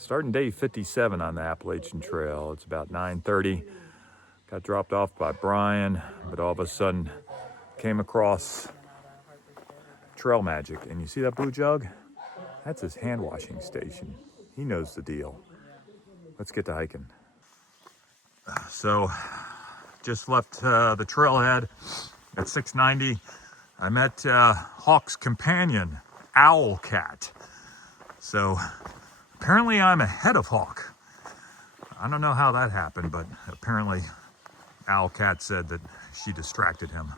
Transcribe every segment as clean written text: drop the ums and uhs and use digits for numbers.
Starting day 57 on the Appalachian Trail. It's about 9:30. Got dropped off by Brian, but all of a sudden came across Trail Magic. And you see that blue jug? That's his hand washing station. He knows the deal. Let's get to hiking. So just left the trailhead at 690. I met Hawk's companion, Owlcat. So apparently I'm ahead of Hawk. I don't know how that happened, but apparently Owlcat said that she distracted him.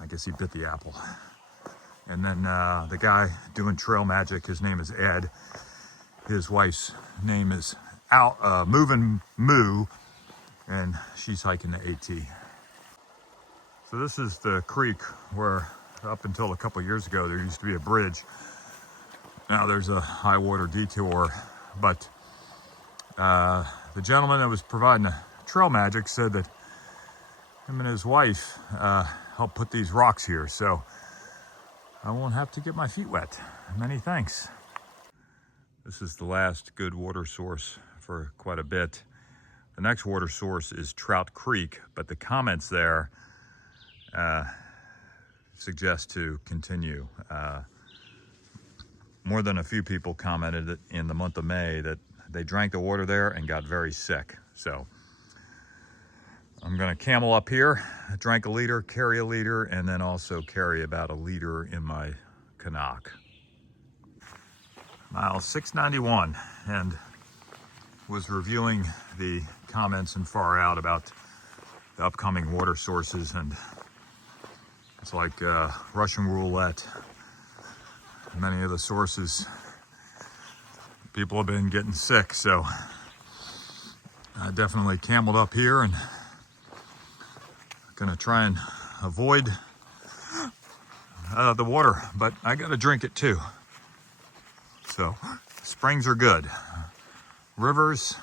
I guess he bit the apple. And then the guy doing Trail Magic, his name is Ed. His wife's name is Movin' Moo, and she's hiking the AT. So this is the creek where up until a couple years ago there used to be a bridge. Now there's a high water detour, but the gentleman that was providing the Trail Magic said that him and his wife helped put these rocks here, so I won't have to get my feet wet. Many thanks. This is the last good water source for quite a bit. The next water source is Trout Creek, but the comments there suggest to continue. More than a few people commented that in the month of May that they drank the water there and got very sick. So I'm gonna camel up here, drank a liter, carry a liter, and then also carry about a liter in my Canuck. Mile 691, and was reviewing the comments in Far Out about the upcoming water sources, and it's like Russian roulette. Many of the sources, people have been getting sick, so I definitely cameled up here and gonna try and avoid the water, but I gotta drink it too. So springs are good. Rivers,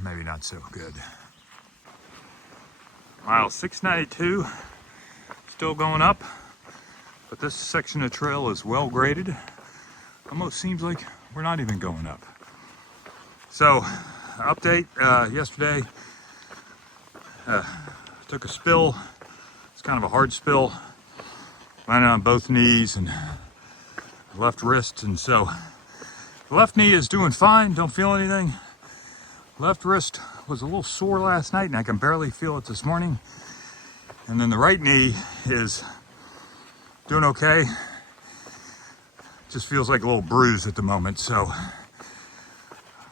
maybe not so good. Mile 692, still going up. But this section of trail is well graded. Almost seems like we're not even going up. So, update, yesterday, took a spill. It's kind of a hard spill. Landed on both knees and left wrist, and so the left knee is doing fine, don't feel anything. Left wrist was a little sore last night and I can barely feel it this morning. And then the right knee is doing okay. Just feels like a little bruise at the moment, so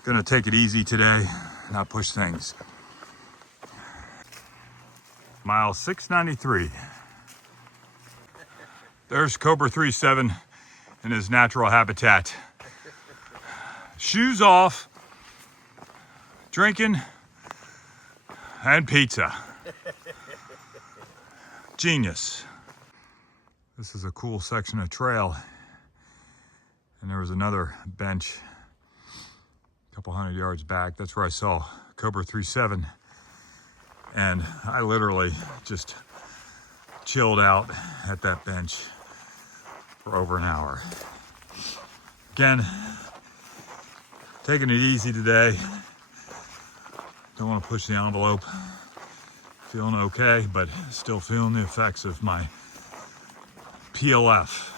gonna take it easy today, not push things. Mile 693. There's Cobra 37 in his natural habitat. Shoes off, drinking, and pizza. Genius. This is a cool section of trail, and there was another bench a couple hundred yards back. That's where I saw Cobra 37, and I literally just chilled out at that bench for over an hour. Again, taking it easy today. Don't want to push the envelope. Feeling okay, but still feeling the effects of my PLF.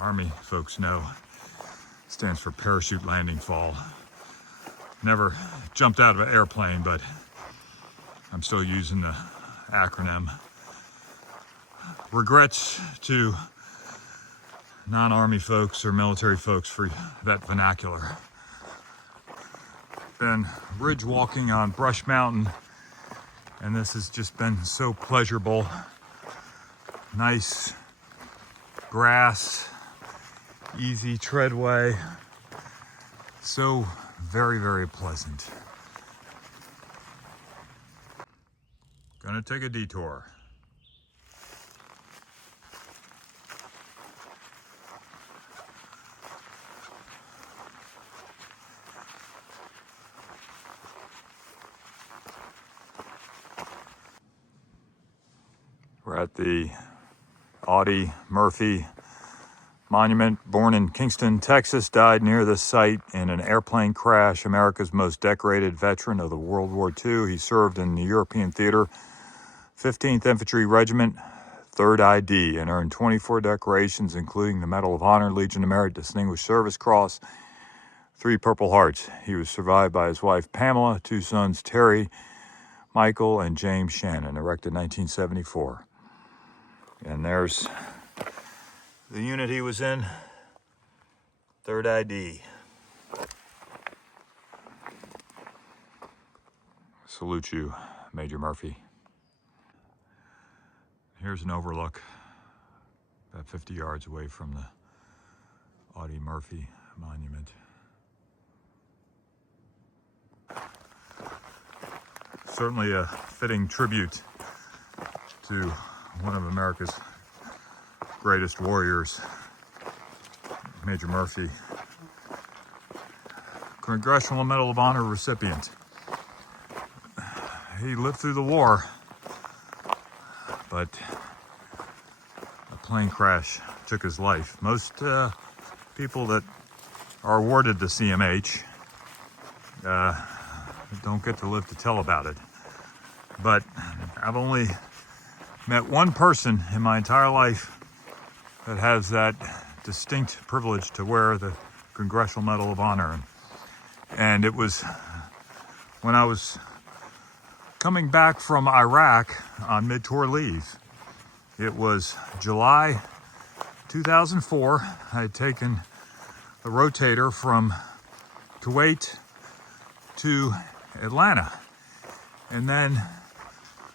Army folks know, stands for parachute landing fall. Never jumped out of an airplane, but I'm still using the acronym. Regrets to non-Army folks or military folks for that vernacular. Been ridge walking on Brush Mountain, and this has just been so pleasurable. Nice grass, easy treadway, so very, very pleasant. Gonna take a detour. We're at the Audie Murphy monument. Born in Kingston, Texas, died near the site in an airplane crash. America's most decorated veteran of the World War II. He served in the European theater, 15th Infantry Regiment, 3rd ID, and earned 24 decorations, including the Medal of Honor, Legion of Merit, Distinguished Service Cross, 3 Purple Hearts. He was survived by his wife, Pamela, 2 sons, Terry, Michael, and James Shannon, erected 1974. And there's the unit he was in, 3rd ID. Salute you, Major Murphy. Here's an overlook, about 50 yards away from the Audie Murphy monument. Certainly a fitting tribute to one of America's greatest warriors, Major Murphy, Congressional Medal of Honor recipient. He lived through the war, but a plane crash took his life. Most people that are awarded the CMH don't get to live to tell about it. But I've only met one person in my entire life that has that distinct privilege to wear the Congressional Medal of Honor. And it was when I was coming back from Iraq on mid-tour leave. It was July 2004. I had taken a rotator from Kuwait to Atlanta. And then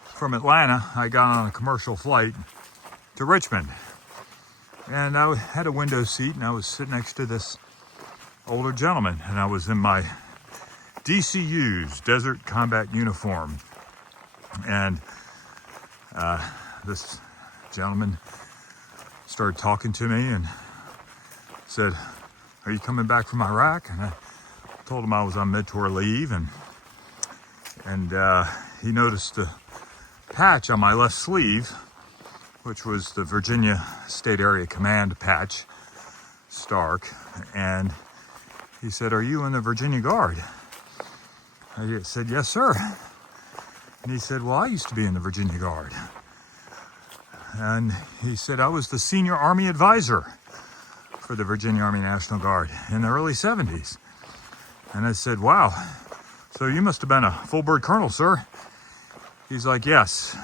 from Atlanta, I got on a commercial flight to Richmond. And I had a window seat, and I was sitting next to this older gentleman, and I was in my DCU's, Desert Combat Uniform. And this gentleman started talking to me and said, "Are you coming back from Iraq?" And I told him I was on mid-tour leave, and he noticed the patch on my left sleeve, which was the Virginia State Area Command patch, Stark, and he said, "Are you in the Virginia Guard?" I said, "Yes, sir." And he said, "Well, I used to be in the Virginia Guard." And he said, "I was the senior Army advisor for the Virginia Army National Guard in the early 70s. And I said, "Wow, so you must have been a full-bird colonel, sir." He's like, "Yes,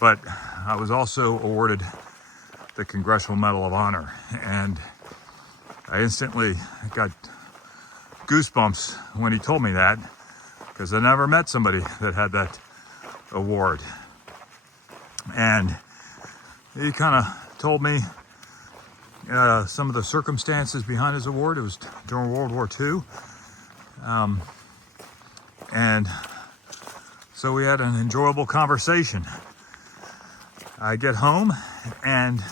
but I was also awarded the Congressional Medal of Honor." And I instantly got goosebumps when he told me that, because I never met somebody that had that award. And he kind of told me some of the circumstances behind his award. It was during World War II. And so we had an enjoyable conversation. I get home, and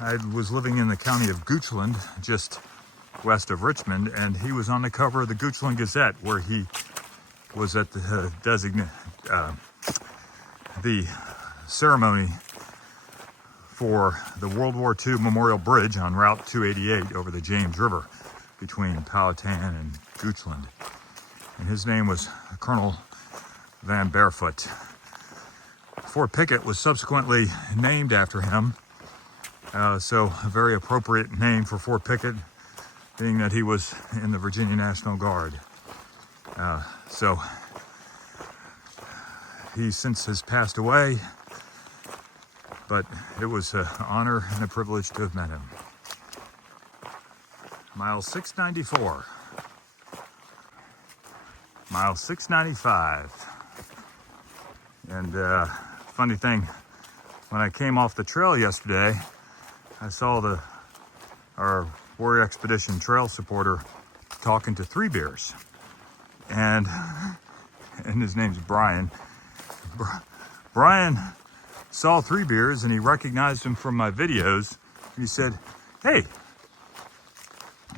I was living in the county of Goochland, just west of Richmond, and he was on the cover of the Goochland Gazette, where he was at the the ceremony for the World War II Memorial Bridge on Route 288 over the James River between Powhatan and Goochland. And his name was Colonel Van Barefoot. Fort Pickett was subsequently named after him, so a very appropriate name for Fort Pickett, being that he was in the Virginia National Guard. So he since has passed away, but it was an honor and a privilege to have met him. Mile 694. Mile 695. And funny thing, when I came off the trail yesterday, I saw our Warrior Expedition trail supporter talking to Three Beers. And his name's Brian. Brian saw Three Beers and he recognized him from my videos. And he said, "Hey,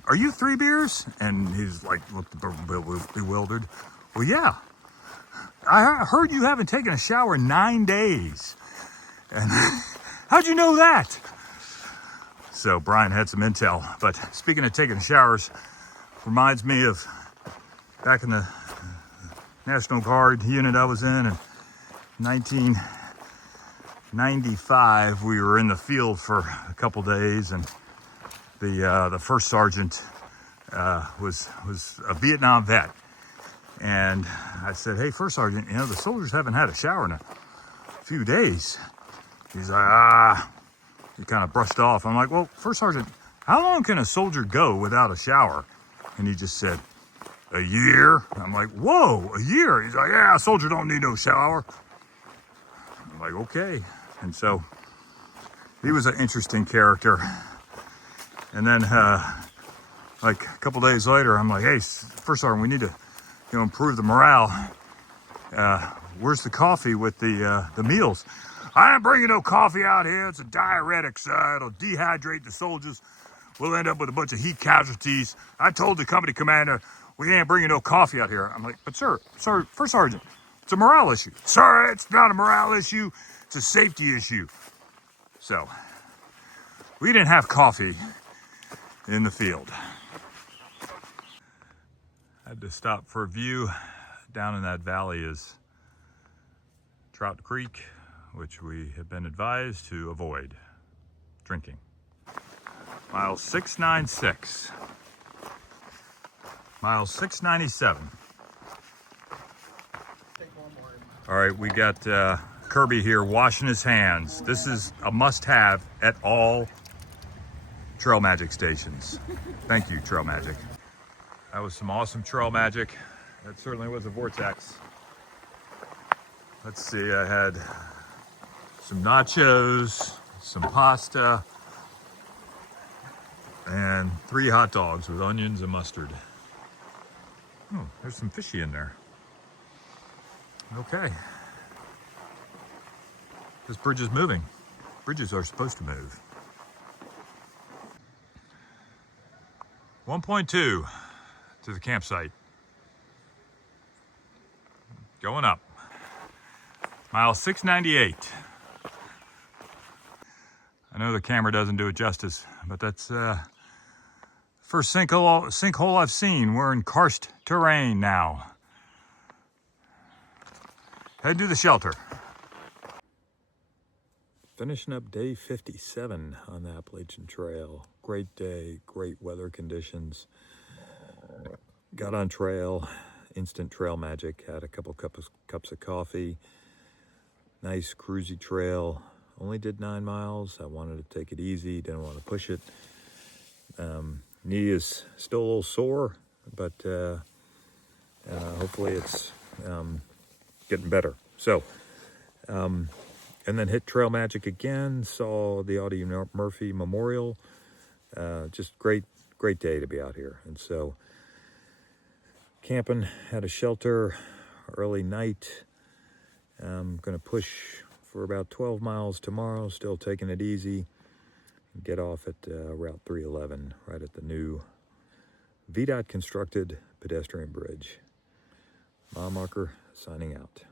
are you Three Beers?" And he's like, looked bewildered. "Well, yeah. I heard you haven't taken a shower in 9 days. And how'd you know that?" So Brian had some intel. But speaking of taking showers, reminds me of back in the National Guard unit I was in 1995. We were in the field for a couple days, and the first sergeant was a Vietnam vet. And I said, "Hey, first sergeant, the soldiers haven't had a shower in a few days." He's like, he kind of brushed off. I'm like, "Well, first sergeant, how long can a soldier go without a shower?" And he just said, "A year." I'm like, "Whoa, a year?" He's like, "Yeah, a soldier don't need no shower." I'm like, "Okay." And so he was an interesting character. And then like a couple days later, I'm like, "Hey, first sergeant, we need to improve the morale. Where's the coffee with the meals?" "I ain't bringing no coffee out here. It's a diuretic, sir. It'll dehydrate the soldiers. We'll end up with a bunch of heat casualties. I told the company commander we ain't bringing no coffee out here." I'm like, "But sir, first sergeant, it's a morale issue." "Sir, it's not a morale issue. It's a safety issue." So we didn't have coffee in the field. I had to stop for a view. Down in that valley is Trout Creek, which we have been advised to avoid drinking. Mile 696. Mile 697. All right, we got Kirby here washing his hands. This is a must-have at all Trail Magic stations. Thank you, Trail Magic. That was some awesome Trail Magic. That certainly was a vortex. Let's see, I had some nachos, some pasta, and 3 hot dogs with onions and mustard. Oh, there's some fishy in there. Okay. This bridge is moving. Bridges are supposed to move. 1.2 to the campsite. Going up. Mile 698. I know the camera doesn't do it justice, but that's first sinkhole I've seen. We're in karst terrain now. Head to the shelter. Finishing up day 57 on the Appalachian Trail. Great day, great weather conditions. Got on trail, instant trail magic. Had a couple cups of coffee. Nice cruisy trail. Only did 9 miles. I wanted to take it easy, didn't want to push it. Knee is still a little sore, but hopefully it's getting better. So, and then hit Trail Magic again, saw the Audie Murphy Memorial. Just great day to be out here. And so, camping, had a shelter, early night. I'm going to push for about 12 miles tomorrow, still taking it easy. Get off at Route 311, right at the new VDOT constructed pedestrian bridge. Mile marker signing out.